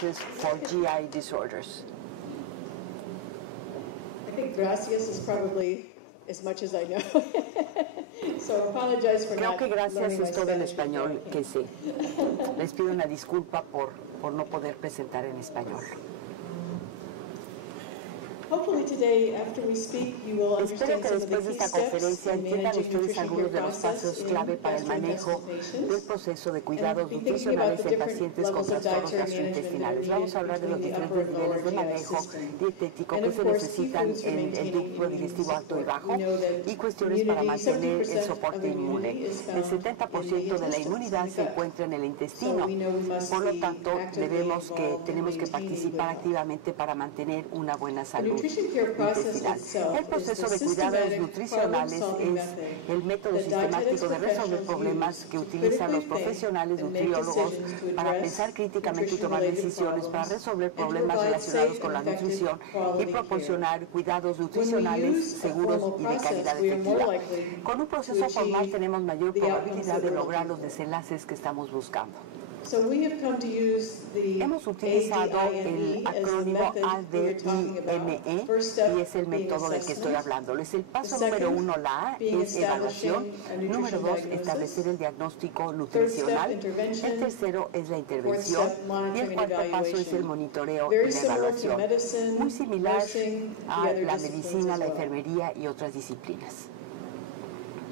For GI disorders. I think gracias is probably as much as I know. So apologize for Creo not que gracias learning my es todo el Spanish español before I que sé. Les pido una disculpa por no poder presentar en español. Hopefully today, after we speak, you will Espero understand que some of the después de key esta steps conferencia in entiendan managing ustedes nutrition algunos care de los pasos process clave in para el manejo gastrointestinal del patients. proceso de cuidados And be thinking about nutricionales the en different pacientes con levels of trastornos dietary management that are gastrointestinales. Vamos a needed hablar de los between the diferentes upper and niveles de lower GI manejo system. dietético And que of se course, key necesitan foods for en el maintaining ducto immune digestivo alto y support. bajo We know that y cuestiones para immunity, mantener el 70% soporte of inmune. immunity is El found in the 70% de la intestines, inmunidad in the se gut. encuentra en el So intestino. we know we must Por lo be tanto, actively involved in tenemos que maintaining participar good health. activamente para mantener una buena The salud nutrition care process intestinal. itself El is proceso the de cuidados systematic nutricionales problem-solving es method el método that dietetics sistemático de resolver professionals problemas use que to utilizan los critically think profesionales and make nutriólogos decisions to para address pensar críticamente y tomar nutrition-related decisiones para problems resolver and to problemas provide relacionados safe con la and effective nutrición y quality proporcionar care. cuidados When we nutricionales use a seguros formal y de calidad process, we are more efectiva. likely Con un to proceso formal achieve tenemos mayor the outcomes probabilidad that de we're lograr looking los for. desenlaces que estamos buscando. So we have come to use the Hemos utilizado ADIME el as the acrónimo method we were talking about. ADIME First step y es el being método del que estoy assessment. hablando. Es el paso The número second 1, la A, being es evaluación. establishing a Número nutrition 2, diagnosis. establecer el diagnóstico Third step, nutricional. intervention. El tercero es la Fourth intervención. step, Y monitoring el and cuarto paso es el evaluation. monitoreo y Very la similar to evaluación. medicine, Muy similar nursing, the a other la disciplines medicina, as la well. enfermería y otras disciplinas.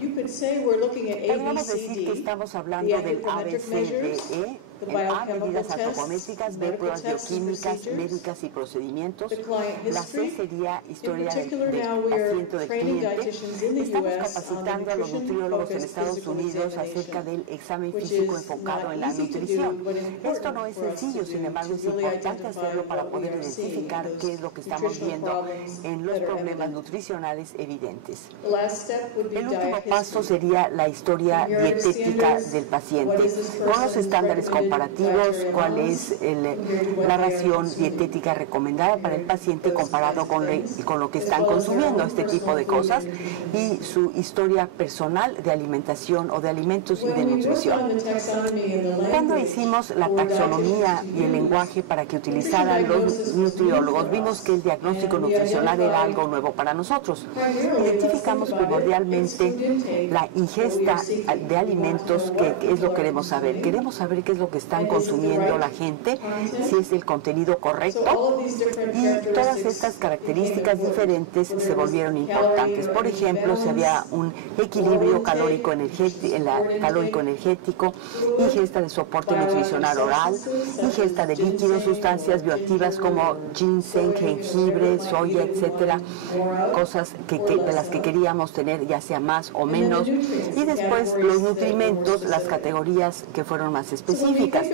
You could say we're looking at Podríamos decir que ABCD, estamos hablando the del anthropometric measures, ABCDE, the el A, biochemical medidas tests, antropométricas, B, medical pruebas tests and bioquímicas, procedures, médicas y procedimientos. the client La C history. sería In historia particular, del now we are paciente o del training cliente. dietitians in the Estamos U.S. on the capacitando a los nutriólogos en nutrition-focused Estados physical Unidos acerca examination, del examen which físico is enfocado not en la easy to nutrición. do, but Esto no important es for us to sencillo, sin do, embargo to es really importante identify hacerlo para what we poder are seeing in identificar those qué es lo que estamos nutritional viendo problems en los that are problemas evident. nutricionales evidentes. The last step would be El último diet paso history. sería la historia Comparative dietética standards, del what paciente, is this con los person's estándares recommended comparativos, dietary cuál allowance es compared to what la they are ración consuming. dietética recomendada para el paciente Those comparado kinds of things, con lo que as están well as their consumiendo, own este tipo personal de food cosas, and nutrition y su historia personal de alimentación o de alimentos y de When we worked nutrición. on the taxonomy and the Cuando language hicimos la for taxonomía dietitians to y el use, lenguaje para que nutrition utilizaran los diagnosis was new nutriólogos, for vimos us, que el diagnóstico and we nutricional era identified algo nuevo para nosotros. primarily, Identificamos let's think about it, it's primordialmente food intake la that we ingesta are seeking. de alimentos, We want to know que what es lo que people are queremos saber. consuming, Queremos saber qué es lo que están and is it the consumiendo right la gente, content? si es el contenido So correcto. all of these different Y todas characteristics estas became características important. diferentes Whether se it was volvieron calorie importantes. or Por ejemplo, si había un equilibrio calórico-energético, ingesta de soporte nutricional oral, ingesta de líquidos, sustancias bioactivas como ginseng, jengibre, soya, etcétera, cosas de las que queríamos tener ya sea más o menos. Y después los nutrimentos, las categorías que fueron más específicas.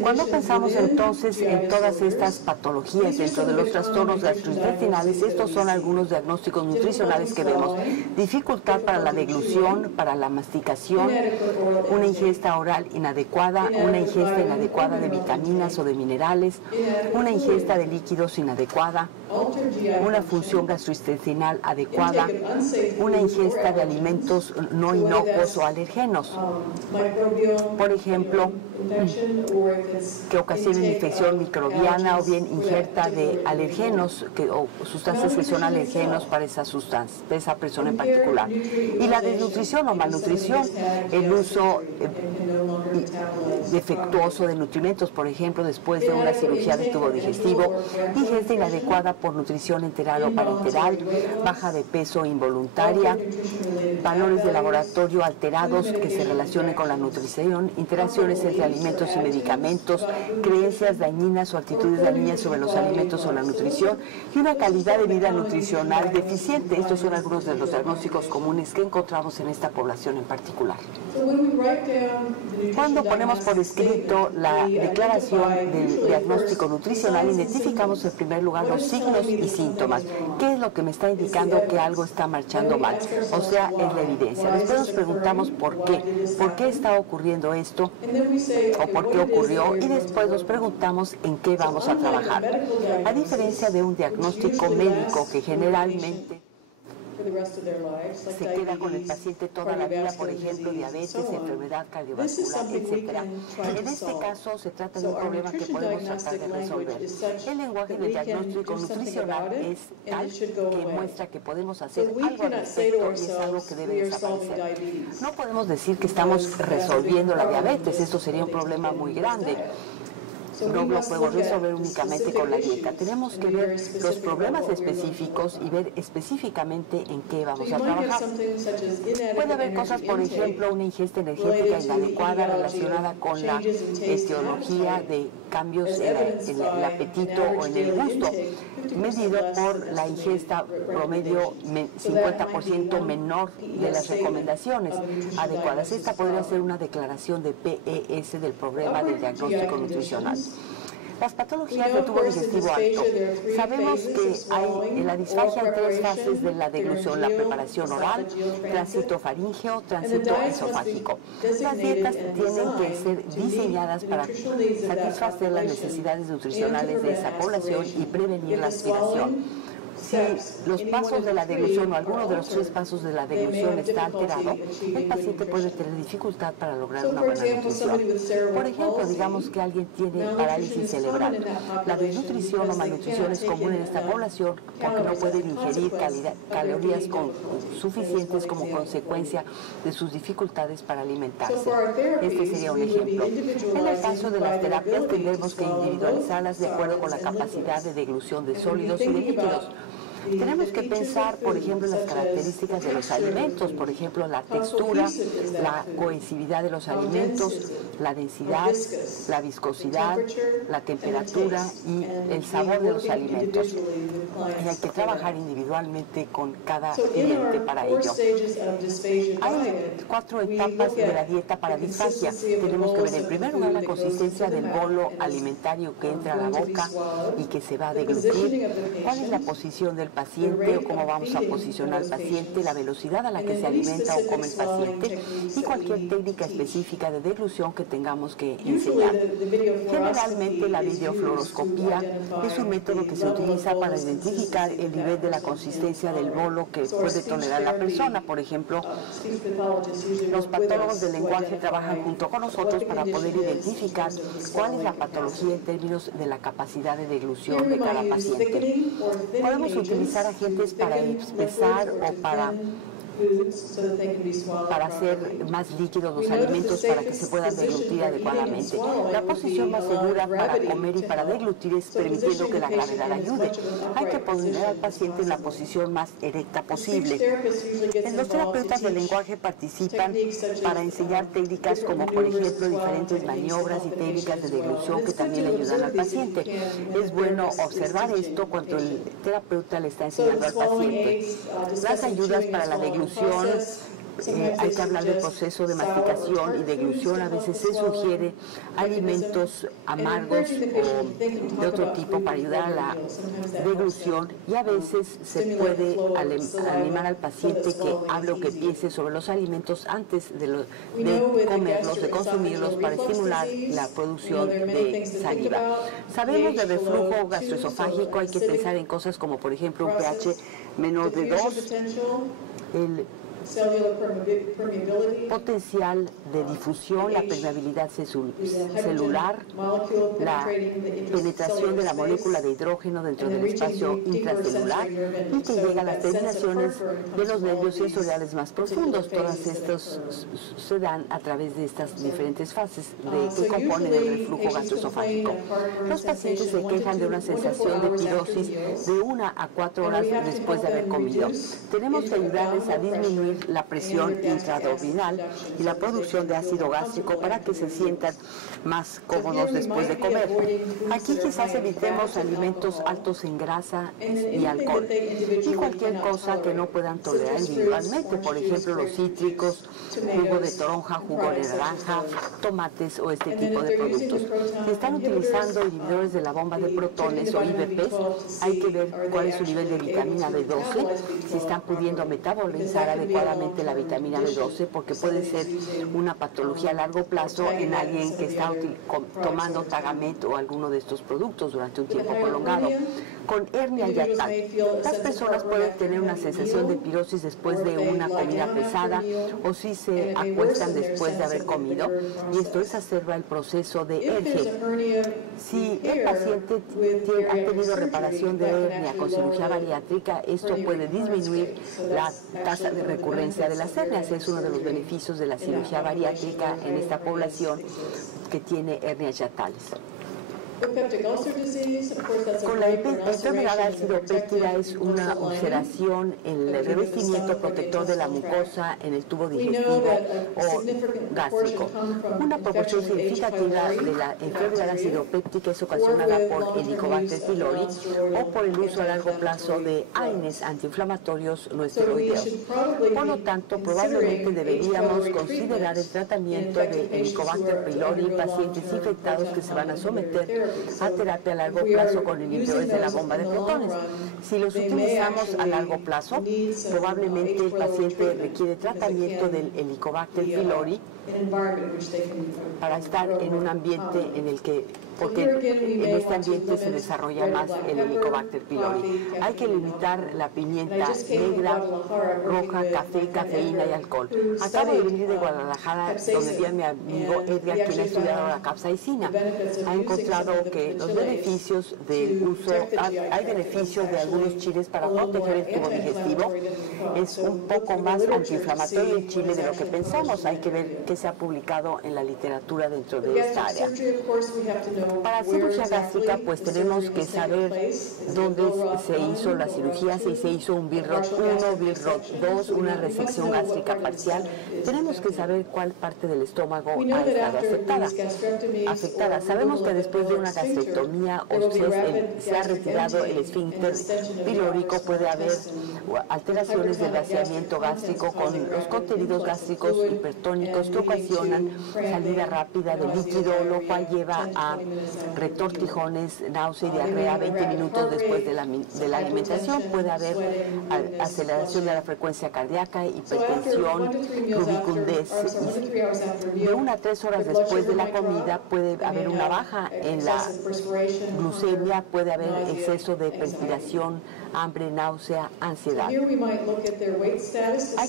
Cuando pensamos entonces en todas estas patologías dentro de los trastornos gastrointestinales, estos son algunos diagnósticos nutricionales que vemos. Dificultad para la deglución, para la masticación, una ingesta oral inadecuada, una ingesta inadecuada de vitaminas o de minerales, una ingesta de líquidos inadecuada, una función gastrointestinal adecuada, una ingesta de alimentos no inocuos o alergenos. Por ejemplo, que ocasionen infección microbiana o bien ingesta de alergenos o sustancias que son alergenos para esa sustancia, de esa persona en particular. Y la desnutrición o malnutrición, el uso defectuoso de nutrimentos, por ejemplo, después de una cirugía de tubo digestivo, ingesta inadecuada por nutrición enteral o parenteral, baja de peso involuntaria, valores de laboratorio alterados que se relacionen con la nutrición, interacciones entre alimentos y medicamentos, creencias dañinas o actitudes dañinas sobre los alimentos o la nutrición y una calidad de vida nutricional deficiente. Estos son algunos de los diagnósticos comunes que encontramos en esta población en particular. Cuando ponemos por escrito la declaración del diagnóstico nutricional, identificamos en primer lugar los signos y síntomas. ¿Qué es lo que me está indicando que algo está marchando mal? O sea, es la evidencia. Después nos preguntamos por qué está ocurriendo esto o por qué ocurrió, y después nos preguntamos en qué vamos a trabajar. A diferencia de un diagnóstico médico que generalmente se queda con el paciente toda la vida, por ejemplo, diabetes, enfermedad cardiovascular, etc. En este caso se trata de un problema que podemos tratar de resolver. El lenguaje del diagnóstico nutricional es tal que muestra que podemos hacer algo al respecto y es algo que debe desaparecer. No podemos decir que estamos resolviendo la diabetes, eso sería un problema muy grande. No lo podemos resolver únicamente con la dieta. Tenemos que ver los problemas específicos y ver específicamente en qué vamos a trabajar. Puede haber cosas, por ejemplo, una ingesta energética inadecuada relacionada con la etiología de cambios en el apetito o en el gusto, medido por la ingesta promedio 50% menor de las recomendaciones adecuadas. Esta podría ser una declaración de PES del problema del diagnóstico nutricional. Las patologías del tubo digestivo alto. Sabemos que en la disfagia hay 3 fases de la deglución: la preparación oral, tránsito faríngeo, tránsito esofágico. Las dietas tienen que ser diseñadas para satisfacer las necesidades nutricionales de esa población y prevenir la aspiración. Si los pasos de la deglución o alguno de los 3 pasos de la deglución está alterado, el paciente puede tener dificultad para lograr una buena nutrición. Por ejemplo, digamos que alguien tiene parálisis cerebral. La desnutrición o malnutrición es común en esta población porque no pueden ingerir calorías suficientes como consecuencia de sus dificultades para alimentarse. Este sería un ejemplo. En el caso de las terapias, tendremos que individualizarlas de acuerdo con la capacidad de deglución de sólidos y de líquidos. Tenemos que pensar, por ejemplo, en las características de los alimentos, por ejemplo, la textura, la cohesividad de los alimentos, la densidad, la viscosidad, la temperatura y el sabor de los alimentos. Y hay que trabajar individualmente con cada cliente para ello. Hay 4 etapas de la dieta para disfagia. Tenemos que ver en primer lugar la consistencia del bolo alimentario que entra a la boca y que se va a deglutir. ¿Cuál es la posición del paciente o cómo vamos a posicionar al paciente, la velocidad a la que se alimenta o come el paciente y cualquier técnica específica de deglución que tengamos que enseñar. Generalmente la videofluoroscopía es un método que se utiliza para identificar el nivel de la consistencia del bolo que puede tolerar la persona. Por ejemplo, los patólogos del lenguaje trabajan junto con nosotros para poder identificar cuál es la patología en términos de la capacidad de deglución de cada paciente. Podemos utilizar agentes para espesar o para hacer más líquidos los alimentos para que se puedan deglutir adecuadamente. La posición más segura para comer y para deglutir es permitiendo que la gravedad ayude. Hay que poner al paciente en la posición más erecta posible. Los terapeutas del lenguaje participan para enseñar técnicas como, por ejemplo, diferentes maniobras y técnicas de deglución que también le ayudan al paciente. Es bueno observar esto cuando el terapeuta le está enseñando al paciente. Las ayudas para la deglución, hay que hablar del proceso de masticación y deglución. A veces se sugiere alimentos amargos o de otro tipo para ayudar a la deglución y a veces se puede animar al paciente que hable o que piense sobre los alimentos antes de comerlos, de consumirlos, para estimular la producción de saliva. Sabemos del reflujo gastroesofágico, hay que pensar en cosas como, por ejemplo, un pH menor de 2, el potencial de difusión, la permeabilidad celular, la penetración de la molécula de hidrógeno dentro del espacio intracelular y que llega a las terminaciones de los nervios sensoriales más profundos. Todas estas se dan a través de estas diferentes fases que componen el reflujo gastroesofágico. Los pacientes se quejan de una sensación de pirosis de 1 a 4 horas después de haber comido. Tenemos que ayudarles a disminuir la presión intraabdominal y la producción de ácido gástrico para que se sientan más cómodos después de comer. Aquí quizás evitemos alimentos altos en grasa y alcohol y cualquier cosa que no puedan tolerar individualmente, por ejemplo los cítricos, jugo de toronja, jugo de naranja, tomates o este tipo de productos. Si están utilizando inhibidores de la bomba de protones o IBPs, hay que ver cuál es su nivel de vitamina B12, si están pudiendo metabolizar adecuadamente la vitamina B12, porque puede ser una patología a largo plazo en alguien que está tomando Tagamet o alguno de estos productos durante un tiempo prolongado. con hernia yatal. Las personas pueden tener una sensación de pirosis después de una comida pesada o si se acuestan después de haber comido, y esto exacerba el proceso de hernia. Si el paciente ha tenido reparación de hernia con cirugía bariátrica, esto puede disminuir la tasa de recurrencia de las hernias. Es uno de los beneficios de la cirugía bariátrica en esta población que tiene hernias yatales. Con la enfermedad ácido-péptida es una ulceración en el revestimiento protector de la mucosa en el tubo digestivo o gástrico. Una proporción significativa de la enfermedad ácido-péptica es ocasionada por Helicobacter pylori o por el uso a largo plazo de AINES antiinflamatorios no esteroideos. Por lo tanto, probablemente deberíamos considerar el tratamiento de Helicobacter pylori en pacientes infectados que se van a someter a terapia a largo plazo con inhibidores de la bomba de protones. Si los utilizamos a largo plazo, probablemente el paciente requiere tratamiento del Helicobacter pylori para estar en un ambiente en el que, porque en este ambiente se desarrolla más el Helicobacter pylori. Hay que limitar la pimienta negra, roja, café, cafeína y alcohol. Acabo de venir de Guadalajara, donde vi a mi amigo Edgar, quien ha estudiado la capsaicina. Ha encontrado que los beneficios del uso, hay beneficios de algunos chiles para proteger el tubo digestivo. Es un poco más antiinflamatorio el chile de lo que pensamos. Hay que ver qué se ha publicado en la literatura dentro de esta área. Para cirugía gástrica, pues tenemos que saber dónde se hizo la cirugía, si se hizo un Billroth 1, Billroth 2, una resección gástrica parcial. Tenemos que saber cuál parte del estómago ha estado afectada. Sabemos que después de una gastrectomía o se ha retirado el esfínter pilórico, puede haber alteraciones del vaciamiento gástrico con los contenidos gástricos hipertónicos que ocasionan salida rápida de líquido, lo cual lleva a retortijones, náusea y diarrea 20 minutos después de la alimentación. Puede haber aceleración de la frecuencia cardíaca, hipertensión, rubicundez. De 1 a 3 horas después de la comida puede haber una baja en la glucemia, puede haber exceso de perspiración, hambre, náusea, ansiedad. Hay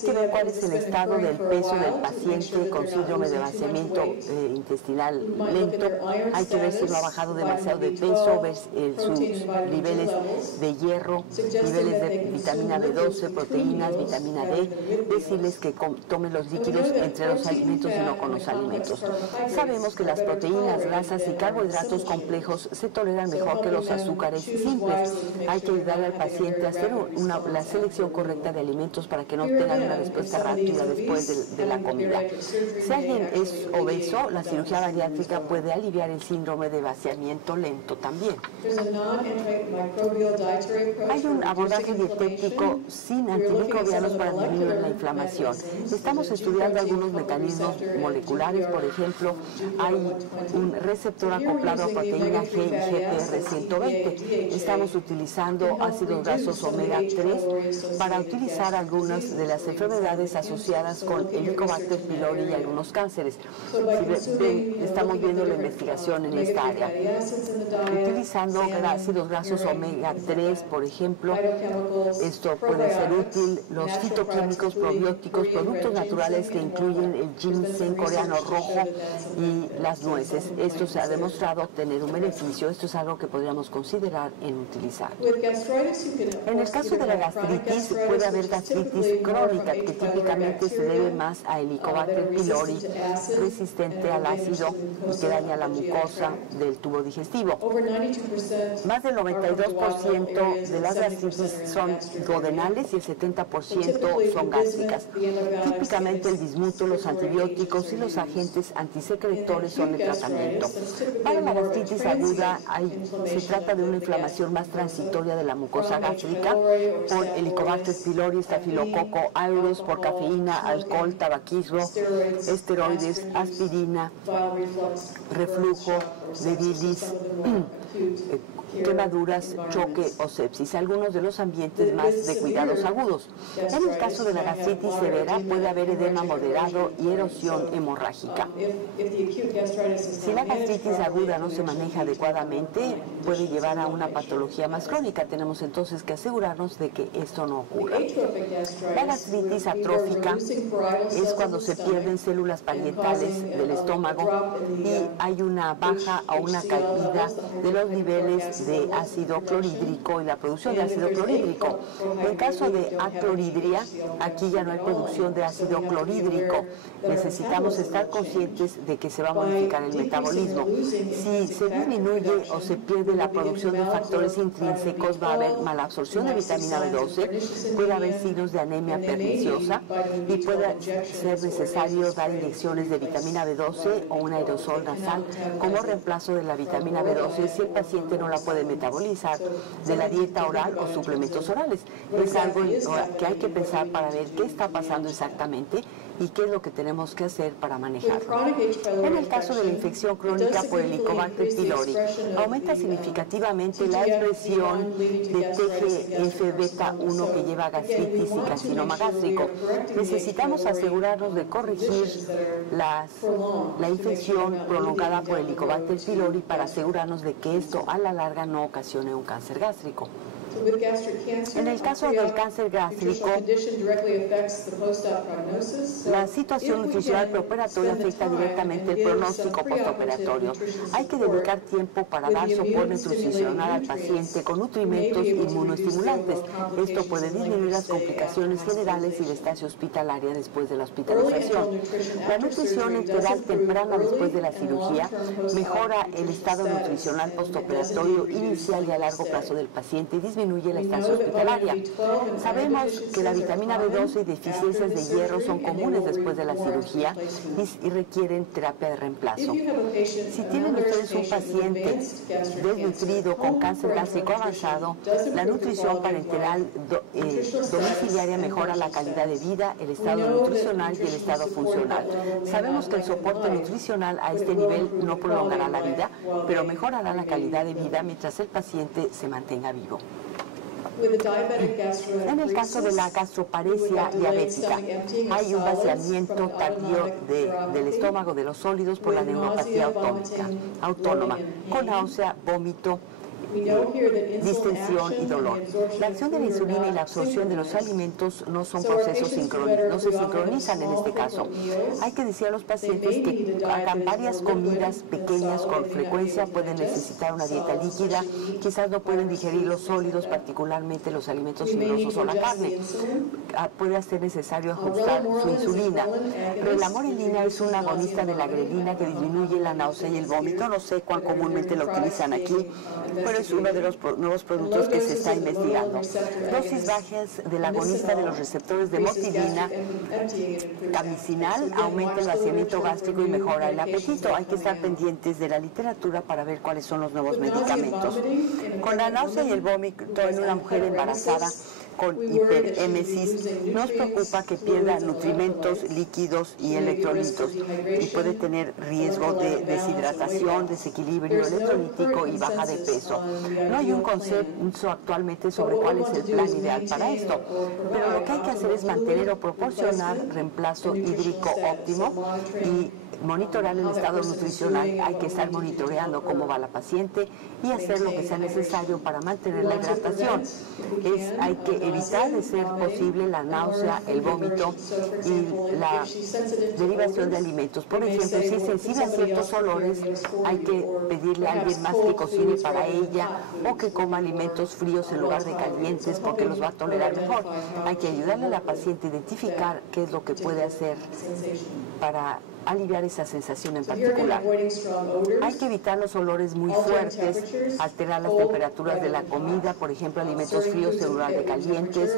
que ver cuál es el estado del peso del paciente con síndrome de vaciamiento intestinal lento. Hay que ver si no ha bajado demasiado de peso, ver sus niveles de hierro, niveles de vitamina B12, proteínas, vitamina D, decirles que tomen los líquidos entre los alimentos y no con los alimentos. Sabemos que las proteínas, grasas y carbohidratos complejos se toleran mejor que los azúcares simples. Hay que ayudarle al paciente a hacer la selección correcta de alimentos para que no tengan una respuesta rápida después de la comida. Si alguien es obeso, la cirugía bariátrica puede aliviar el síndrome de vaciamiento lento también. Hay un abordaje dietético sin antimicrobianos para disminuir la inflamación. Estamos estudiando algunos mecanismos moleculares. Por ejemplo, hay un receptor acoplado a proteína G y GPR120. Estamos utilizando ácidos grasos omega 3 para utilizar algunas de las enfermedades asociadas con Helicobacter pylori y algunos cánceres. Estamos viendo la investigación en esta área. Utilizando ácidos grasos omega 3, por ejemplo, esto puede ser útil. Los fitoquímicos, probióticos, productos naturales que incluyen el ginseng coreano rojo y las nueces. Esto se ha demostrado tener un beneficio. Esto es algo que podríamos considerar en utilizar. En el caso de la gastritis, puede haber gastritis crónica, que típicamente se debe más a Helicobacter pylori, resistente al ácido y que daña la mucosa del tubo digestivo. Más del 92% de las gastritis son duodenales y el 70% son gástricas. Típicamente el bismuto, los antibióticos y los agentes antisecretores son el tratamiento. Para la gastritis aguda se trata de una inflamación más transitoria de la mucosa gástrica por Helicobacter pylori, estafilococo aureus, por cafeína, alcohol, tabaquismo, esteroides, aspirina, reflujo de bilis, quemaduras, choque o sepsis, algunos de los ambientes más de cuidados agudos. En el caso de la gastritis severa puede haber edema moderado y erosión hemorrágica. Si la gastritis aguda no se maneja adecuadamente, puede llevar a una patología más crónica. Tenemos entonces que asegurarnos de que esto no ocurra. La gastritis atrófica es cuando se pierden células parietales del estómago y hay una baja o una caída de los niveles de ácido clorhídrico y la producción de ácido clorhídrico. En caso de acloridria, aquí ya no hay producción de ácido clorhídrico. Necesitamos estar conscientes de que se va a modificar el metabolismo. Si se disminuye o se pierde la producción de factores intrínsecos, va a haber mala absorción de vitamina B12, puede haber signos de anemia perniciosa y puede ser necesario dar inyecciones de vitamina B12 o un aerosol nasal como reemplazo de la vitamina B12 si el paciente no la puede metabolizar de la dieta oral o suplementos orales. Es algo que hay que pensar para ver qué está pasando exactamente y qué es lo que tenemos que hacer para manejarlo. En el caso de la infección crónica por Helicobacter pylori, aumenta significativamente la expresión de TGF-beta1 que lleva a gastritis y carcinoma gástrico. Necesitamos asegurarnos de corregir la infección prolongada por Helicobacter pylori para asegurarnos de que esto a la larga no ocasione un cáncer gástrico. En el caso del cáncer gástrico, la situación nutricional preoperatoria afecta directamente el pronóstico postoperatorio. Hay que dedicar tiempo para dar soporte nutricional al paciente con nutrimentos inmunoestimulantes. Esto puede disminuir las complicaciones generales y la estancia hospitalaria después de la hospitalización. La nutrición enteral temprana después de la cirugía mejora el estado nutricional postoperatorio inicial y a largo plazo del paciente y disminuye la estancia hospitalaria. Sabemos que la vitamina B12 y deficiencias de hierro son comunes después de la cirugía y requieren terapia de reemplazo. Si tienen ustedes un paciente desnutrido con cáncer gástrico avanzado, la nutrición parenteral domiciliaria mejora la calidad de vida, el estado nutricional y el estado funcional. Sabemos que el soporte nutricional a este nivel no prolongará la vida, pero mejorará la calidad de vida mientras el paciente se mantenga vivo. En el caso de la gastroparesia diabética, hay un vaciamiento tardío del estómago de los sólidos por la neuropatía autónoma, con náusea, vómito, distensión y dolor. La acción de la insulina y la absorción de los alimentos no son procesos sincrónicos, no se sincronizan en este caso. Hay que decir a los pacientes que hagan varias comidas pequeñas con frecuencia, pueden necesitar una dieta líquida, quizás no pueden digerir los sólidos, particularmente los alimentos fibrosos o la carne. Puede ser necesario ajustar su insulina. Prelamorelina es un agonista de la grelina que disminuye la náusea y el vómito. No sé cuán comúnmente lo utilizan aquí, pero es uno de los nuevos productos que se está investigando. Dosis bajas del agonista de los receptores de motilina camicinal aumenta el vaciamiento gástrico y mejora el apetito. Hay que estar pendientes de la literatura para ver cuáles son los nuevos medicamentos. Con la náusea y el vómito en una mujer embarazada con hiperémesis, nos preocupa que pierda nutrimentos, líquidos y electrolitos y puede tener riesgo de deshidratación, desequilibrio electrolítico y baja de peso. No hay un consenso actualmente sobre cuál es el plan ideal para esto, pero lo que hay que hacer es mantener o proporcionar reemplazo hídrico óptimo y monitorear el estado nutricional. Hay que estar monitoreando cómo va la paciente y hacer lo que sea necesario para mantener la hidratación. Hay que evitar, de ser posible, la náusea, el vómito y la derivación de alimentos. Por ejemplo, si es sensible a ciertos olores, hay que pedirle a alguien más que cocine para ella o que coma alimentos fríos en lugar de calientes porque los va a tolerar mejor. Hay que ayudarle a la paciente a identificar qué es lo que puede hacer para aliviar esa sensación en particular. Hay que evitar los olores muy fuertes, alterar las temperaturas de la comida, por ejemplo, alimentos fríos en lugar de calientes,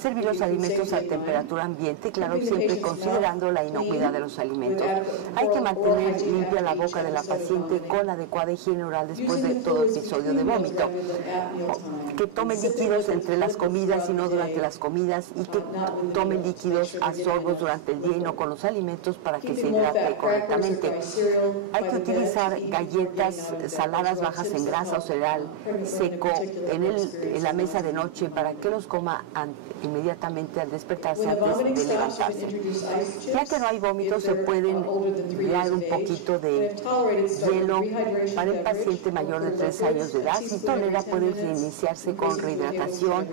servir los alimentos a temperatura ambiente, claro, siempre considerando la inocuidad de los alimentos. Hay que mantener limpia la boca de la paciente con la adecuada higiene oral después de todo episodio de vómito. Que tome líquidos entre las comidas y no durante las comidas, y que tome líquidos a sorbos durante el día y no con los alimentos para que se hidrate correctamente. Hay que utilizar galletas saladas bajas en grasa o cereal seco en la mesa de noche para que los coma inmediatamente al despertarse antes de levantarse. Ya que no hay vómitos, se pueden dar un poquito de hielo para el paciente mayor de 3 años de edad. Si tolera, puede iniciarse con rehidratación,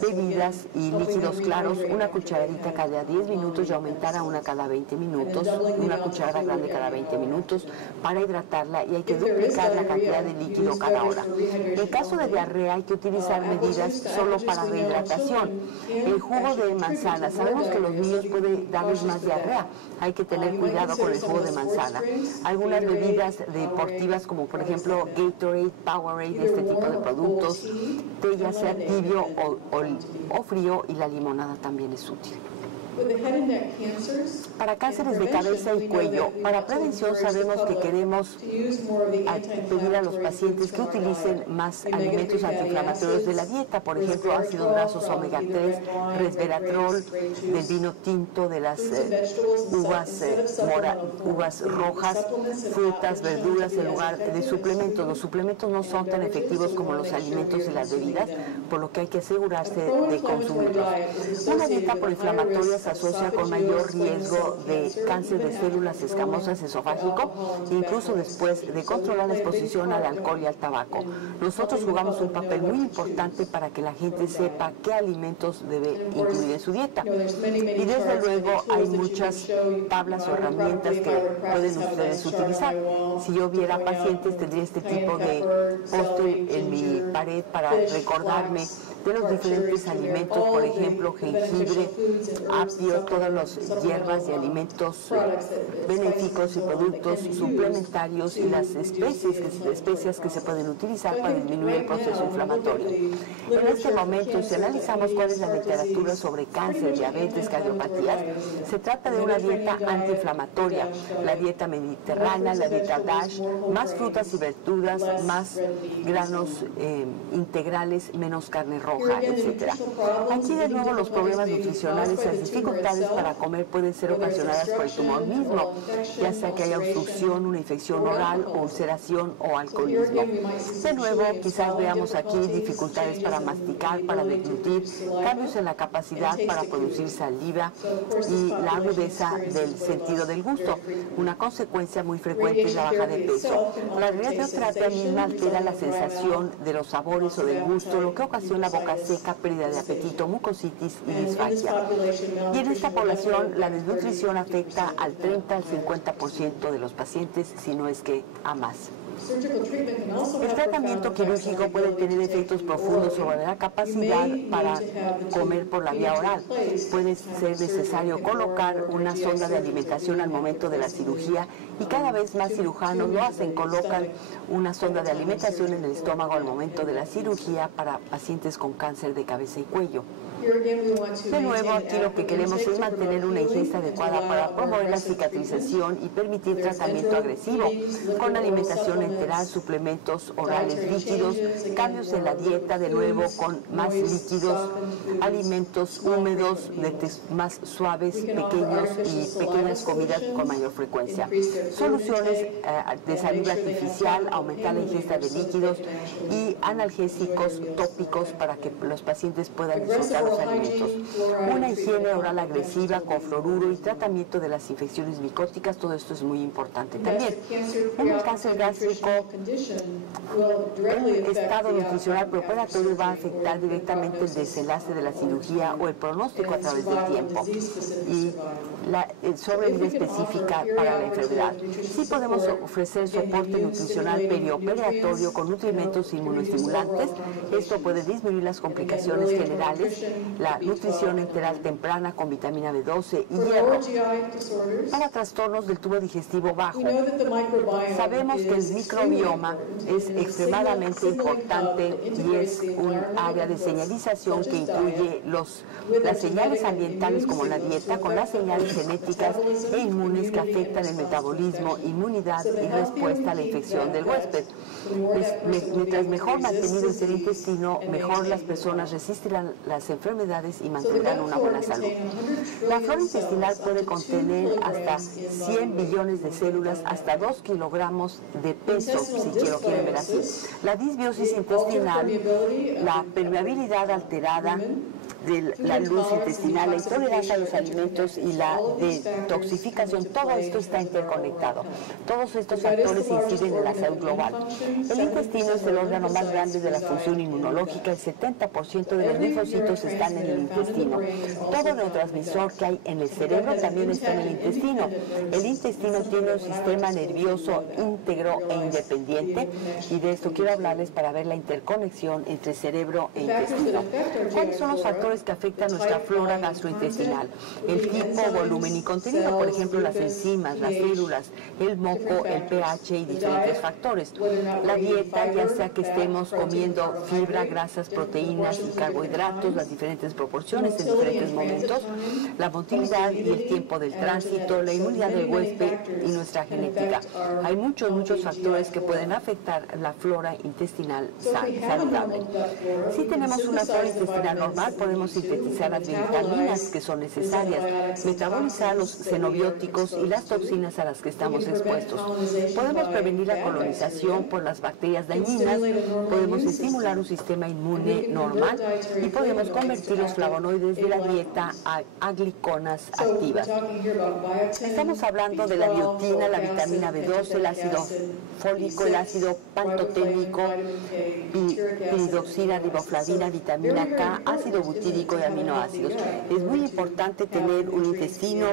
bebidas y líquidos claros, una cucharadita cada 10 minutos y aumentar a una cada 20 minutos, una cucharada grande cada 20 minutos para hidratarla, y hay que duplicar la cantidad de líquido cada hora. En caso de diarrea hay que utilizar medidas solo para rehidratación. El jugo de manzana, sabemos que a los niños puede darles más diarrea, hay que tener cuidado con el jugo de manzana. Algunas bebidas deportivas como por ejemplo Gatorade, Powerade, este tipo de productos, té ya sea tibio o frío, y la limonada también es útil. Para cánceres de cabeza y cuello, para prevención sabemos que queremos pedir a los pacientes que utilicen más alimentos antiinflamatorios de la dieta, por ejemplo, ácidos grasos omega 3, resveratrol, del vino tinto, de las uvas rojas, frutas, verduras en lugar de suplementos. Los suplementos no son tan efectivos como los alimentos y las bebidas, por lo que hay que asegurarse de consumirlos. Una dieta proinflamatoria se asocia con mayor riesgo de cáncer de células escamosas esofágico, incluso después de controlar la exposición al alcohol y al tabaco. Nosotros jugamos un papel muy importante para que la gente sepa qué alimentos debe incluir en su dieta. Y desde luego hay muchas tablas o herramientas que pueden ustedes utilizar. Si yo viera pacientes, tendría este tipo de póster en mi pared para recordarme de los diferentes alimentos, por ejemplo, jengibre, apio, todas las hierbas y alimentos benéficos y productos suplementarios, y las especias que se pueden utilizar para disminuir el proceso inflamatorio. En este momento, si analizamos cuál es la literatura sobre cáncer, diabetes, cardiopatías, se trata de una dieta antiinflamatoria, la dieta mediterránea, la dieta DASH, más frutas y verduras, más granos integrales, menos carne roja, etc. Aquí de nuevo los problemas nutricionales y las dificultades para comer pueden ser ocasionadas por el tumor mismo, ya sea que haya obstrucción, una infección oral, ulceración o alcoholismo. De nuevo, quizás veamos aquí dificultades para masticar, para deglutir, cambios en la capacidad para producir saliva y la agudeza del sentido del gusto. Una consecuencia muy frecuente es la baja de peso. La radioterapia misma altera la sensación de los sabores o del gusto, lo que ocasiona boca seca, pérdida de apetito, mucositis y disfagia. Y en esta población la desnutrición afecta al 30 al 50% de los pacientes, si no es que a más. El tratamiento quirúrgico puede tener efectos profundos sobre la capacidad para comer por la vía oral. Puede ser necesario colocar una sonda de alimentación al momento de la cirugía, y cada vez más cirujanos lo hacen, colocan una sonda de alimentación en el estómago al momento de la cirugía para pacientes con cáncer de cabeza y cuello. De nuevo, aquí lo que queremos es mantener una ingesta adecuada para promover la cicatrización y permitir tratamiento agresivo, con alimentación enteral, suplementos orales líquidos, cambios en la dieta, de nuevo con más líquidos, alimentos húmedos, más suaves, pequeños y pequeñas comidas con mayor frecuencia. Soluciones de saliva artificial, aumentar la ingesta de líquidos y analgésicos tópicos para que los pacientes puedan disfrutar los alimentos. Una higiene oral agresiva con fluoruro y tratamiento de las infecciones micóticas, todo esto es muy importante también. En el cáncer gástrico, el estado nutricional preoperatorio va a afectar directamente el desenlace de la cirugía o el pronóstico a través del tiempo y la sobrevida específica para la enfermedad. Sí podemos ofrecer soporte nutricional perioperatorio con nutrimentos inmunoestimulantes. Esto puede disminuir las complicaciones generales, la nutrición enteral temprana con vitamina B12 y hierro. Para trastornos del tubo digestivo bajo, sabemos que el microbioma es extremadamente importante y es un área de señalización que incluye las señales ambientales como la dieta con las señales genéticas e inmunes que afectan el metabolismo, inmunidad y respuesta a la infección del huésped. Mientras mejor mantenido es el intestino, mejor las personas resistirán las enfermedades y mantendrán una buena salud. La flora intestinal puede contener hasta 100 billones de células, hasta 2 kilogramos de peso, si lo quieren ver así. La disbiosis intestinal, la permeabilidad alterada de la luz intestinal, la intolerancia a los alimentos y la detoxificación, todo esto está interconectado. Todos estos factores inciden en la salud global. El intestino es el órgano más grande de la función inmunológica. El 70% de los linfocitos están en el intestino. Todo neurotransmisor que hay en el cerebro también está en el intestino. El intestino tiene un sistema nervioso íntegro e independiente, y de esto quiero hablarles para ver la interconexión entre cerebro e intestino. ¿Cuáles son los factores que afectan nuestra flora gastrointestinal? El tipo, volumen y contenido, por ejemplo, las enzimas, las células, el moco, el pH y diferentes factores. La dieta, ya sea que estemos comiendo fibra, grasas, proteínas y carbohidratos, las diferentes proporciones en diferentes momentos, la motilidad y el tiempo del tránsito, la inmunidad del huésped y nuestra genética. Hay muchos factores que pueden afectar la flora intestinal saludable. Si tenemos una flora intestinal normal, podemos sintetizar las vitaminas que son necesarias, metabolizar los xenobióticos y las toxinas a las que estamos expuestos. Podemos prevenir la colonización por las bacterias dañinas, podemos estimular un sistema inmune normal y podemos convertir los flavonoides de la dieta a gliconas activas. Estamos hablando de la biotina, la vitamina B12, el ácido fólico, el ácido pantoténico, piridoxina, riboflavina, vitamina K, ácido butírico y aminoácidos. Es muy importante tener un intestino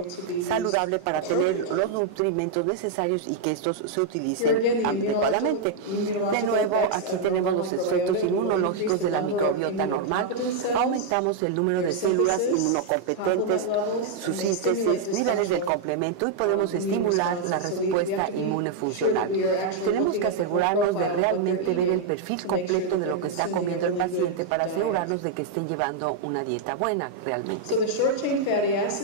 saludable para tener los nutrimentos necesarios y que estos se utilicen adecuadamente. De nuevo, aquí tenemos los efectos inmunológicos de la microbiota normal. Aumentamos el número de células inmunocompetentes, su síntesis, niveles del complemento, y podemos estimular la respuesta inmune funcional. Tenemos que asegurarnos de realmente ver el perfil completo de lo que está comiendo el paciente para asegurarnos de que estén llevando una dieta buena realmente.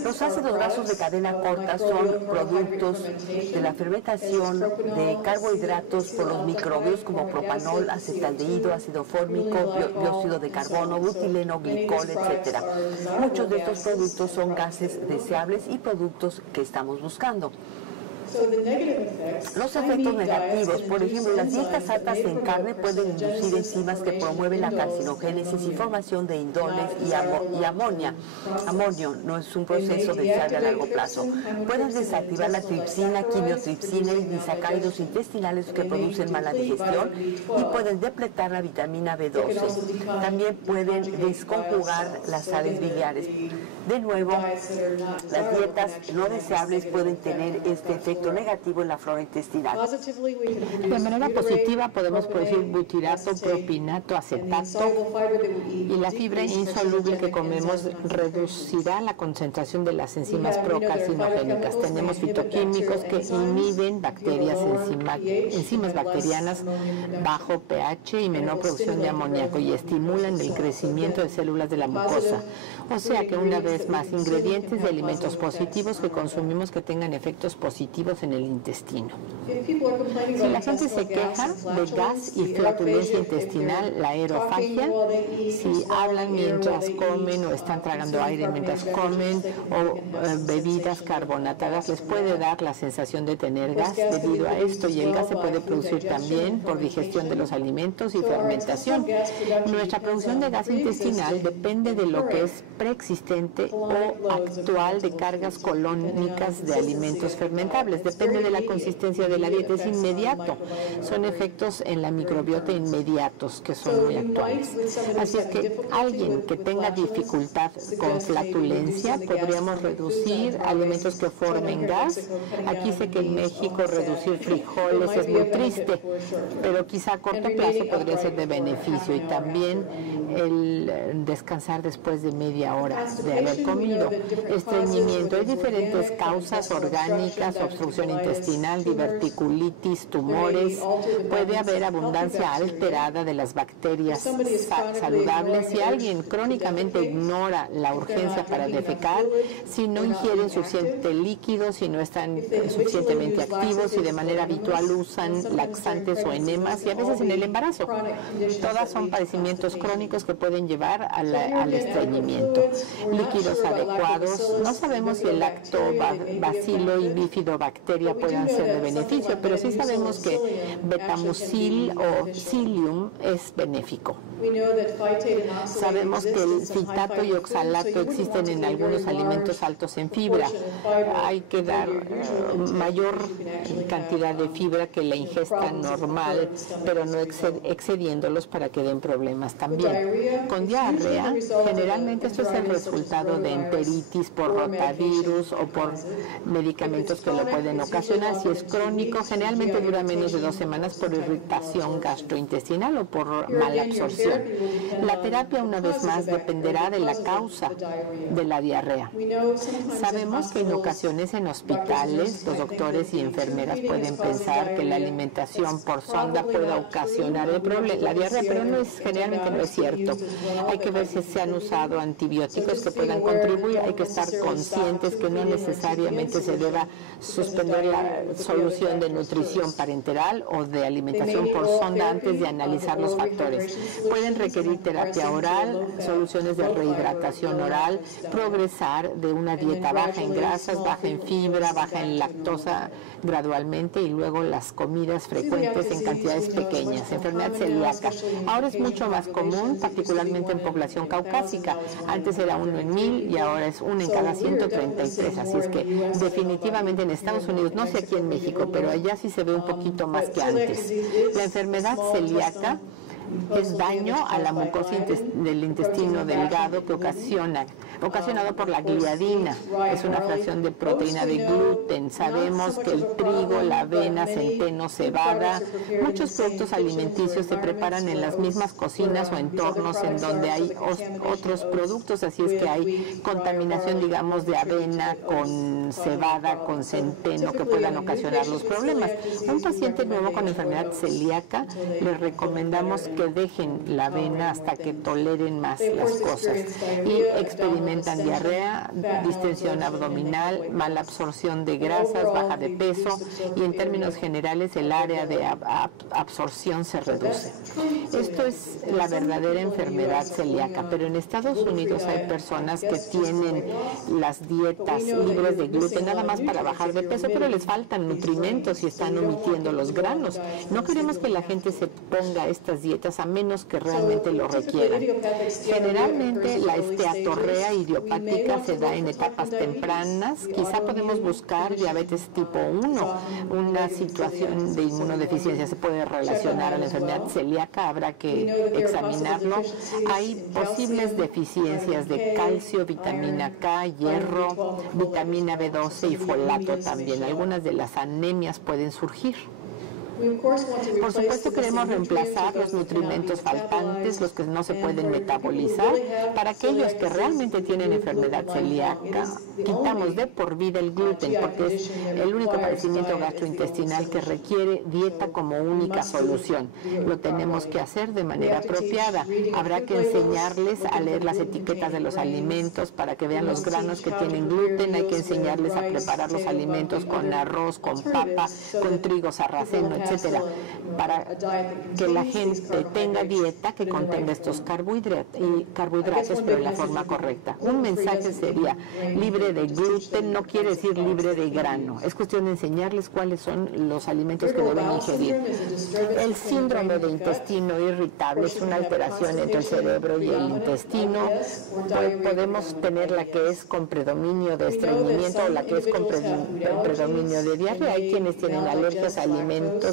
Los ácidos grasos de cadena corta son productos de la fermentación de carbohidratos por los microbios como propanol, acetaldehído, ácido fórmico, dióxido de carbono, butileno, glicol, etc. Muchos de estos productos son gases deseables y productos que estamos buscando. Los efectos negativos, por ejemplo, las dietas altas en carne pueden inducir enzimas que promueven la carcinogénesis y formación de indoles y amonio, no es un proceso deseable a largo plazo. Pueden desactivar la tripsina, quimiotripsina y disacáridos intestinales que producen mala digestión, y pueden depletar la vitamina B12. También pueden desconjugar las sales biliares. De nuevo, las dietas no deseables pueden tener este efecto negativo en la flora intestinal. De manera positiva podemos producir butirato, propinato, acetato, y la fibra insoluble que comemos reducirá la concentración de las enzimas procarcinogénicas. Tenemos fitoquímicos que inhiben bacterias, enzimas bacterianas bajo pH y menor producción de amoníaco, y estimulan el crecimiento de células de la mucosa. O sea que, una vez más, ingredientes de alimentos positivos que consumimos que tengan efectos positivos en el intestino. Si la gente se queja de gas y flatulencia intestinal, la aerofagia, si hablan mientras comen o están tragando aire mientras comen, o bebidas carbonatadas, les puede dar la sensación de tener gas debido a esto, y el gas se puede producir también por digestión de los alimentos y fermentación. Nuestra producción de gas intestinal depende de lo que es preexistente o actual de cargas colónicas de alimentos fermentables. Depende de la consistencia de la dieta, es inmediato. Son efectos en la microbiota inmediatos que son muy actuales. Así es que alguien que tenga dificultad con flatulencia, podríamos reducir alimentos que formen gas. Aquí sé que en México reducir frijoles es muy triste, pero quizá a corto plazo podría ser de beneficio, y también el descansar después de media hora de haber comido. Estreñimiento. Hay diferentes causas orgánicas, obstructivas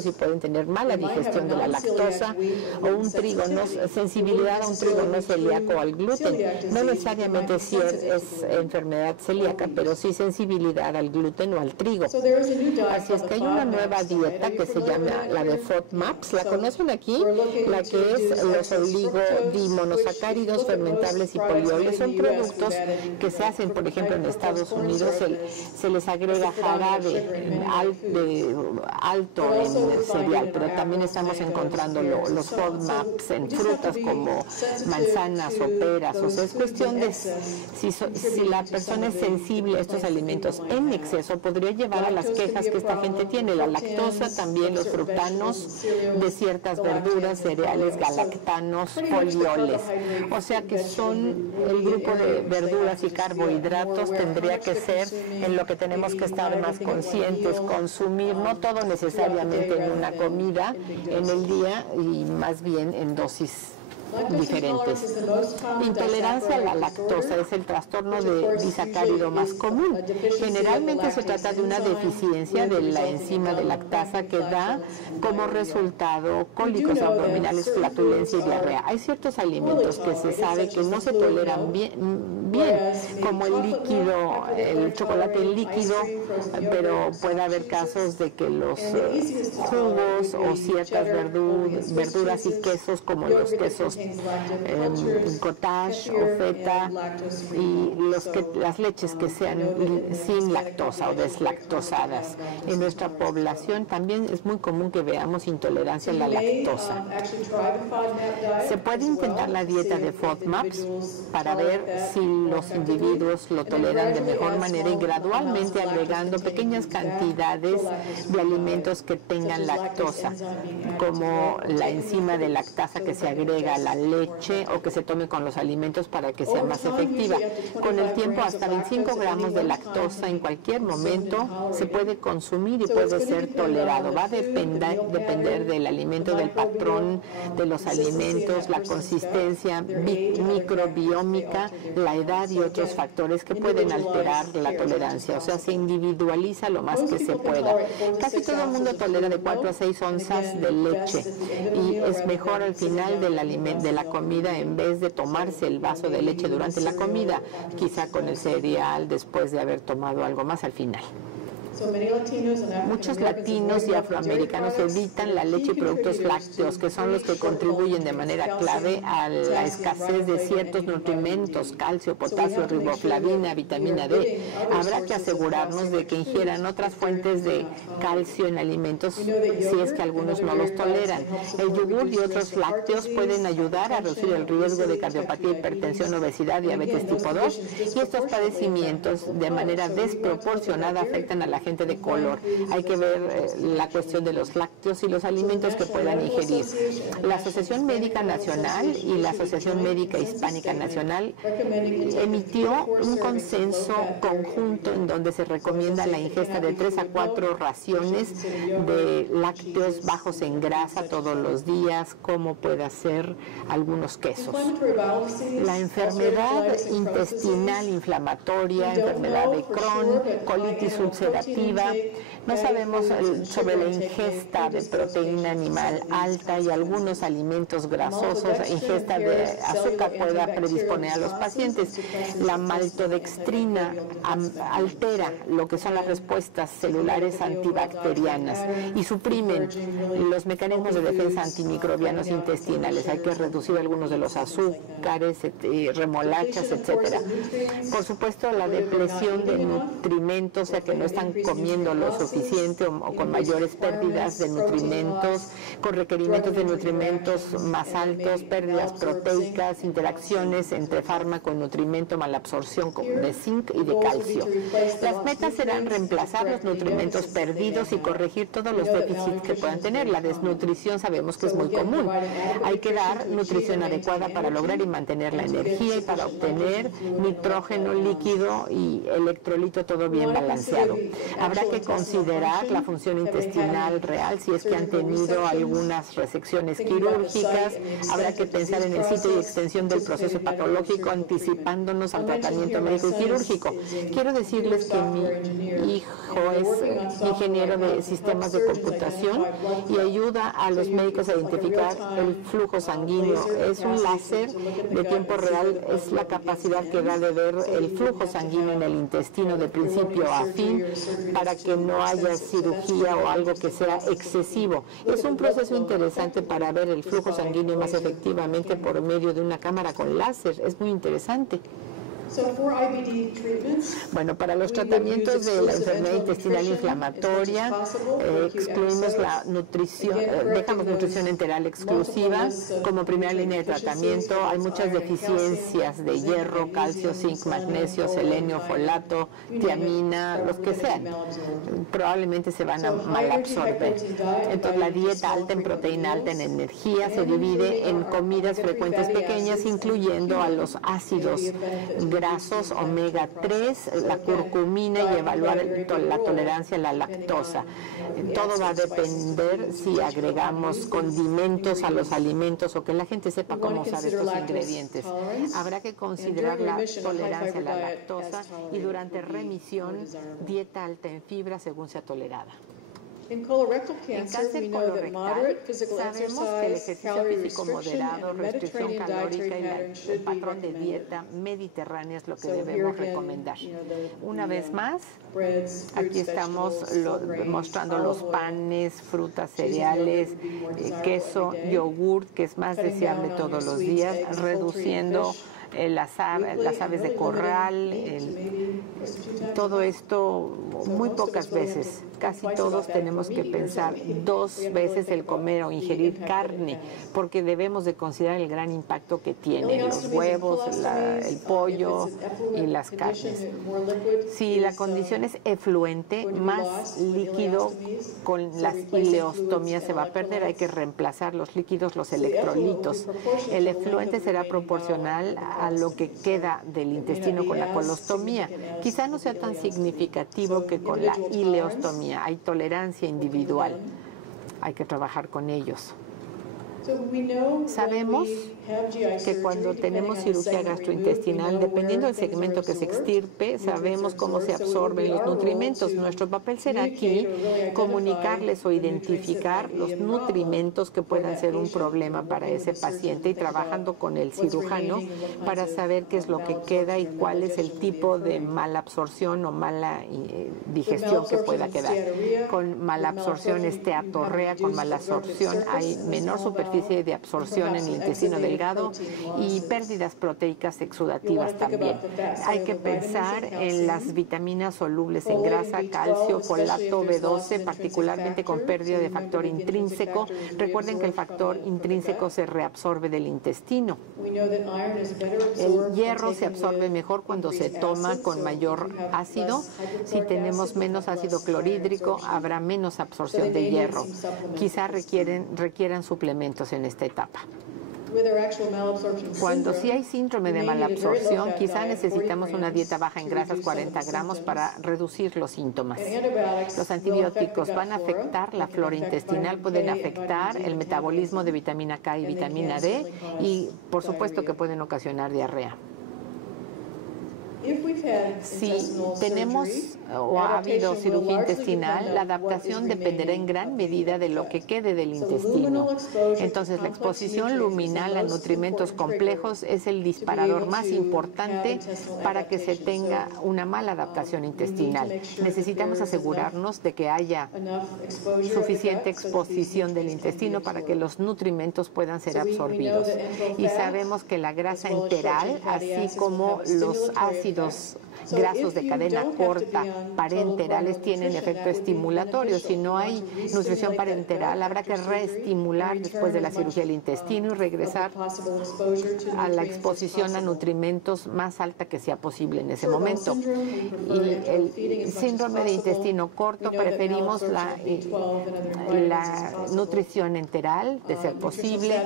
y pueden tener mala digestión de la lactosa, o un trigo sensibilidad a un trigo no celíaco o al gluten. No necesariamente si es enfermedad celíaca, pero sí sensibilidad al gluten o al trigo. Así es que hay una nueva dieta que se llama la de FODMAPs. ¿La conocen aquí? La que es los oligodimonosacáridos fermentables y polioles. Son productos que se hacen, por ejemplo, en Estados Unidos, se les agrega jarabe alto en cereal, pero también estamos encontrando los FODMAPs en frutas como manzanas o peras. O sea, es cuestión de si la persona es sensible a estos alimentos en exceso, podría llevar a las quejas que esta gente tiene, la lactosa, también los frutanos de ciertas verduras, cereales, galactanos, polioles. O sea que son el grupo de verduras y carbohidratos tendría que ser en lo que tenemos que estar más conscientes, consumir no todo necesariamente en una comida en el día y más bien en dosis diferentes. Intolerancia a la lactosa es el trastorno de disacárido más común. Generalmente se trata de una deficiencia de la enzima de lactasa que da como resultado cólicos abdominales, flatulencia y diarrea. Hay ciertos alimentos que se sabe que no se toleran bien como el líquido, el chocolate líquido, pero puede haber casos de que los jugos o ciertas verduras y quesos como los quesos cottage o feta y las leches que sean sin lactosa o deslactosadas. En nuestra población también es muy común que veamos intolerancia a la lactosa. Se puede intentar la dieta de FODMAPs para ver si los individuos lo toleran de mejor manera y gradualmente agregando pequeñas cantidades de alimentos que tengan lactosa, como la enzima de lactasa que se agrega a la leche o que se tome con los alimentos para que sea más efectiva. Con el tiempo, hasta 25 gramos de lactosa en cualquier momento se puede consumir y puede ser tolerado. Va a depender del alimento, del patrón de los alimentos, la consistencia microbiómica, la edad y otros factores que pueden alterar la tolerancia. O sea, se individualiza lo más que se pueda. Casi todo el mundo tolera de 4 a 6 onzas de leche y es mejor al final de la comida en vez de tomarse el vaso de leche durante la comida, quizá con el cereal después de haber tomado algo más al final. Muchos latinos y afroamericanos evitan la leche y productos lácteos, que son los que contribuyen de manera clave a la escasez de ciertos nutrimentos, calcio, potasio, riboflavina, vitamina D. Habrá que asegurarnos de que ingieran otras fuentes de calcio en alimentos si es que algunos no los toleran. El yogur y otros lácteos pueden ayudar a reducir el riesgo de cardiopatía, hipertensión, obesidad, diabetes tipo 2 y estos padecimientos de manera desproporcionada afectan a la gente de color. Hay que ver la cuestión de los lácteos y los alimentos que puedan ingerir. La Asociación Médica Nacional y la Asociación Médica Hispánica Nacional emitió un consenso conjunto en donde se recomienda la ingesta de 3 a 4 raciones de lácteos bajos en grasa todos los días, como puede ser algunos quesos. La enfermedad intestinal inflamatoria, enfermedad de Crohn, colitis ulcerativa. No sabemos sobre la ingesta de proteína animal alta y algunos alimentos grasosos. Ingesta de azúcar puede predisponer a los pacientes. La maltodextrina altera lo que son las respuestas celulares antibacterianas y suprimen los mecanismos de defensa antimicrobianos intestinales. Hay que reducir algunos de los azúcares, remolachas, etcétera. Por supuesto, la depresión de nutrimentos, o sea que no están comiendo lo suficiente o con mayores pérdidas de nutrimentos, con requerimientos de nutrimentos más altos, pérdidas proteicas, interacciones entre fármaco y nutrimento, malabsorción de zinc y de calcio. Las metas serán reemplazar los nutrimentos perdidos y corregir todos los déficits que puedan tener. La desnutrición sabemos que es muy común. Hay que dar nutrición adecuada para lograr y mantener la energía y para obtener nitrógeno líquido y electrolito todo bien balanceado. Habrá que considerar considerar la función intestinal real si es que han tenido algunas resecciones quirúrgicas. Habrá que pensar en el sitio y extensión del proceso patológico, anticipándonos al tratamiento médico y quirúrgico. Quiero decirles que mi hijo es ingeniero de sistemas de computación y ayuda a los médicos a identificar el flujo sanguíneo. Es un láser de tiempo real, es la capacidad que da de ver el flujo sanguíneo en el intestino de principio a fin para que no haya cirugía o algo que sea excesivo. Es un proceso interesante para ver el flujo sanguíneo más efectivamente por medio de una cámara con láser. Es muy interesante. Bueno, para los tratamientos de la enfermedad intestinal inflamatoria, excluimos la nutrición, dejamos nutrición enteral exclusiva como primera línea de tratamiento. Hay muchas deficiencias de hierro, calcio, zinc, magnesio, selenio, folato, tiamina, los que sean. Probablemente se van a mal absorber. Entonces, la dieta alta en proteína, alta en energía, se divide en comidas frecuentes pequeñas, incluyendo a los ácidos grasos omega 3, la curcumina y evaluar la tolerancia a la lactosa. Todo va a depender si agregamos condimentos a los alimentos o que la gente sepa cómo usar estos ingredientes. Habrá que considerar la tolerancia a la lactosa y durante remisión, dieta alta en fibra según sea tolerada. En cáncer colorectal, sabemos que el ejercicio físico moderado, restricción calórica y el patrón de dieta mediterránea es lo que debemos recomendar. Una vez más, aquí estamos mostrando los panes, frutas, cereales, queso, yogur, que es más deseable todos los días, reduciendo las aves de corral, todo esto muy pocas veces. Casi todos tenemos que pensar 2 veces el comer o ingerir carne, porque debemos de considerar el gran impacto que tienen los huevos, el pollo y las carnes. Si la condición es efluente, más líquido con las ileostomías se va a perder. Hay que reemplazar los líquidos, los electrolitos. El efluente será proporcional a lo que queda del intestino con la colostomía. Quizá no sea tan significativo que con la ileostomía. Hay tolerancia individual. Hay que trabajar con ellos. Sabemos que cuando tenemos cirugía gastrointestinal, dependiendo del segmento que se extirpe, sabemos cómo se absorben los nutrimentos. Nuestro papel será aquí comunicarles o identificar los nutrimentos que puedan ser un problema para ese paciente y trabajando con el cirujano para saber qué es lo que queda y cuál es el tipo de mala absorción o mala digestión que pueda quedar. Con mala absorción es teatorrea, con mala absorción hay menor superficie de absorción en el intestino delgado y pérdidas proteicas exudativas también. Hay que pensar en las vitaminas solubles en grasa, calcio, folato, B12, particularmente con pérdida de factor intrínseco. Recuerden que el factor intrínseco se reabsorbe del intestino. El hierro se absorbe mejor cuando se toma con mayor ácido. Si tenemos menos ácido clorhídrico, habrá menos absorción de hierro. Quizá requieran suplementos en esta etapa. Cuando sí hay síndrome de malabsorción, quizá necesitamos una dieta baja en grasas, 40 gramos, para reducir los síntomas. Los antibióticos van a afectar la flora intestinal, pueden afectar el metabolismo de vitamina K y vitamina D y, por supuesto, que pueden ocasionar diarrea. Si tenemos o ha habido cirugía intestinal, la adaptación dependerá en gran medida de lo que quede del intestino. Entonces, la exposición luminal a nutrimentos complejos es el disparador más importante para que se tenga una mala adaptación intestinal. Necesitamos asegurarnos de que haya suficiente exposición del intestino para que los nutrimentos puedan ser absorbidos. Y sabemos que la grasa enteral, así como los ácidos grasos de cadena corta parenterales tienen efecto estimulatorio. Si no hay nutrición parenteral, habrá que reestimular después de la cirugía del intestino y regresar a la exposición a nutrimentos más alta que sea posible en ese momento. Y el síndrome de intestino corto, preferimos la nutrición enteral, de ser posible,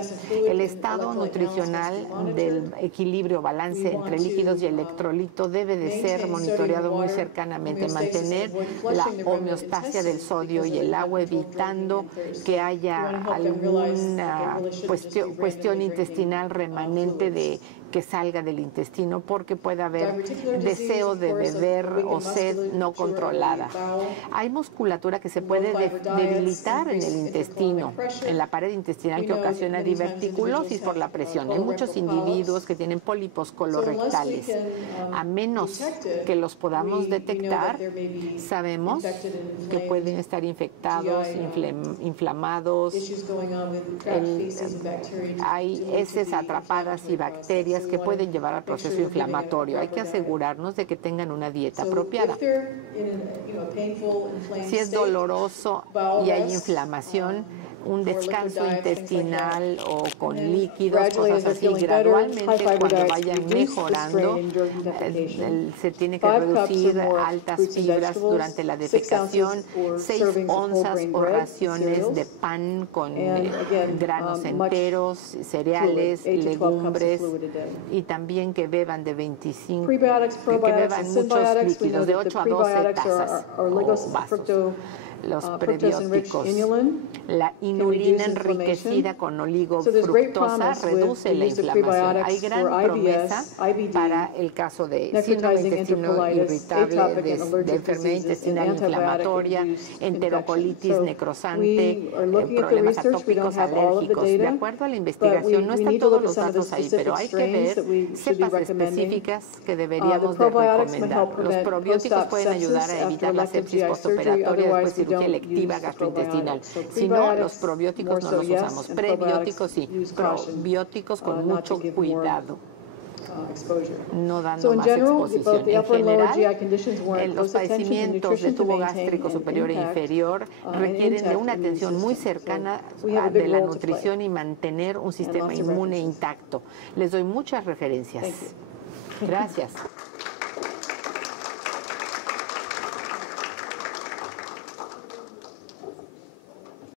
el estado nutricional del equilibrio, balance entre líquidos y electrolitos hábito debe de ser monitoreado muy cercanamente, mantener la homeostasia del sodio y el agua, evitando que haya alguna cuestión intestinal remanente que salga del intestino, porque puede haber deseo de beber o sed no controlada. Hay musculatura que se puede debilitar en el intestino, en la pared intestinal, que ocasiona diverticulosis por la presión. Hay muchos individuos que tienen pólipos colorectales. A menos que los podamos detectar, sabemos que pueden estar infectados, inflamados. Hay heces atrapadas y bacterias que pueden llevar al proceso inflamatorio. Hay que asegurarnos de que tengan una dieta apropiada. Si es doloroso y hay inflamación, un descanso intestinal o con líquidos, cosas así, gradualmente cuando vayan mejorando, se tiene que reducir altas fibras durante la defecación, 6 onzas o raciones de pan con granos enteros, cereales, legumbres, y también que beban de 25, que beban muchos líquidos, de 8 a 12 tazas o vasos. Los prebióticos. La inulina enriquecida con oligofructosa reduce la inflamación. Hay gran promesa para el caso de síndrome de intestino irritable, de enfermedad intestinal inflamatoria, enterocolitis necrosante, problemas atópicos alérgicos. De acuerdo a la investigación, no están todos los datos ahí, pero hay que ver cepas específicas que deberíamos de recomendar. Los probióticos pueden ayudar a evitar la sepsis postoperatoria después de cirugía electiva gastrointestinal. Si no, los probióticos no los usamos. Prebióticos sí, probióticos con mucho cuidado, no dando más exposición. En general, los padecimientos de tubo gástrico superior e inferior requieren de una atención muy cercana de la nutrición y mantener un sistema inmune intacto. Les doy muchas referencias. Gracias.